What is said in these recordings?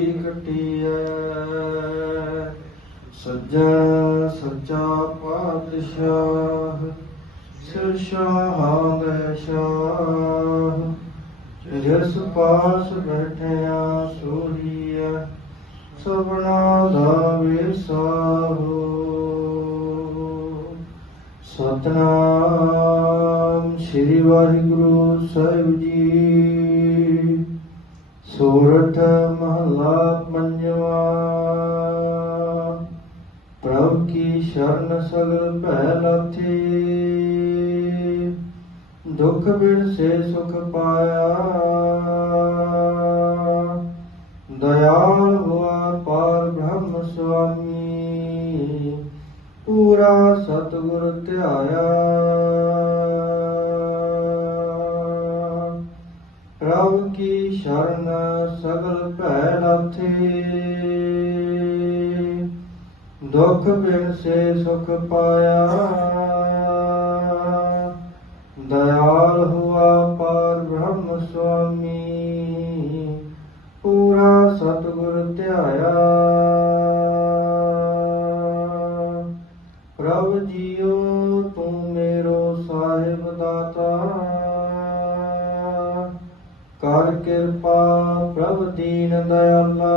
ਘਟੀਐ ਸੱਜਣ ਸੱਚਾ ਪਾਤਸ਼ਾਹ, ਸਿਰ ਸ਼ਾਹਾਂ ਦੇ ਸ਼ਾਹ। ਜਿਸ ਪਾਸ ਬੈਠਿਆ ਸੋਹੀਐ, ਸਭਨਾ ਦਾ ਵਿਸਾਹੋ। ਸਤਨਾਮ ਸ੍ਰੀ ਵਾਹਿਗੁਰੂ ਸਾਹਿਬ ਜੀ। ਸੋਰਠ ਮਹਲਾ ਪੰਜਵਾ ਪ੍ਰਭ ਕੀ ਸ਼ਰਨ ਸਗਲ ਭੈ ਲਾਥੀ। ਦੁਖ ਬਿਨ ਸੇ ਸੁਖ ਪਾਇਆ। ਦਇਆਲ ਹੁਆ ਪਾਰ ਬ੍ਰਹਮ ਸੁਆਮੀ। ਪੂਰਾ ਸਤਿਗੁਰ ਧਿਆਇਆ। ਪ੍ਰਭ ਕੀ ਸ਼ਰਨ ਸਗਲ ਭੈ ਲਾਥੇ ਦੁਖ ਬਿਨ ਸੇ ਸੁਖ ਪਾਇਆ। ਦਇਆਲ ਹੁਆ ਪਾਰ ਬ੍ਰਹਮ ਸੁਆਮੀ। ਪੂਰਾ ਸਤਿਗੁਰ ਧਿਆਇਆ। ਪ੍ਰਭ ਜੀਓ ਕਰ ਕਿਰਪਾ, ਪ੍ਰਭ ਦੀਨ ਦਇਆਲਾ।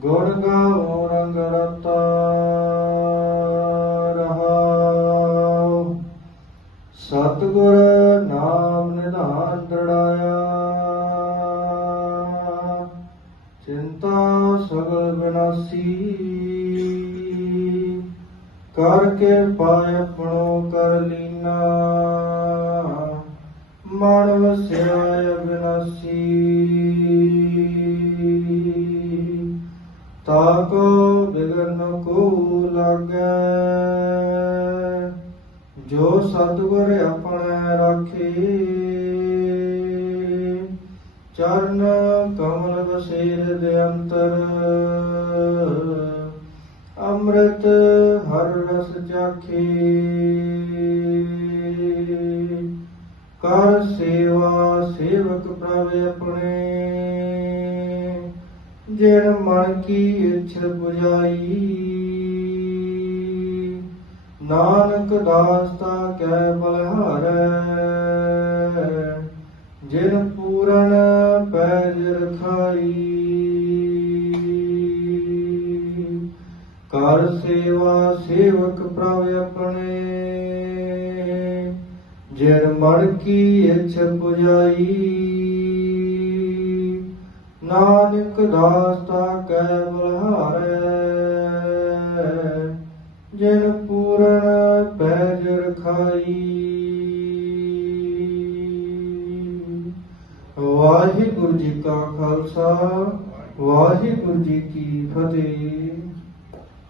ਗੁਣ ਗਾਵੋ ਰੰਗ ਰਤਾ, ਰਹਾਉ। ਸਤਿਗੁਰ ਨਾਮ ਨਿਧਾਨ ਦੜਾਇਆ। ਚਿੰਤਾ ਸਗਲ ਬਿਨਾਸੀ। ਕਰ ਕੇ ਆਪਣੋ ਕਰ ਲੀਨਾ। ਮਨ ਵਸਿਆ ਅਬਿਨਾਸੀ ਤਾਕੋ ਬਿਗਨ ਕੋ ਲਾਗੈ, ਜੋ ਸਤਿਗੁਰ ਆਪਣੇ ਰਾਖੇ। ਚਰਨ ਕਮਲ ਬਸੇਰ ਦੇ ਅੰਤਰ, ਅੰਮ੍ਰਿਤ ਹਰ ਰਸ ਚਾਖੇ। ਸੇਵਕ ਪ੍ਰਭ ਆਪਣੇ। ਜਿਨ ਮਨ ਕੀ ਇੱਛ 부ਜਾਈ ਨਾਨਕ ਦਾਸਤਾ ਕੈ ਬਲਹਾਰੈ। ਜਿਨ ਪੂਰਨ ਪੈਜ ਰਖਾਈ। ਕਰ ਸੇਵਾ ਸੇਵਕ ਪ੍ਰਭ ਆਪਣੇ। ਜਿਨ ਮਨ ਕੀ ਇੱਛ 부ਜਾਈ ਨਾਨਕ ਦਾਸਤਾ ਕੈ ਬਲਹਾਰੈ ਜਿਨ ਪੂਰਨ ਪੈਜ ਰਖਾਈ ਵਾਹਿਗੁਰੂ ਜੀ ਕਾ ਖਾਲਸਾ, ਵਾਹਿਗੁਰੂ ਜੀ ਕੀ ਫਤਿਹ।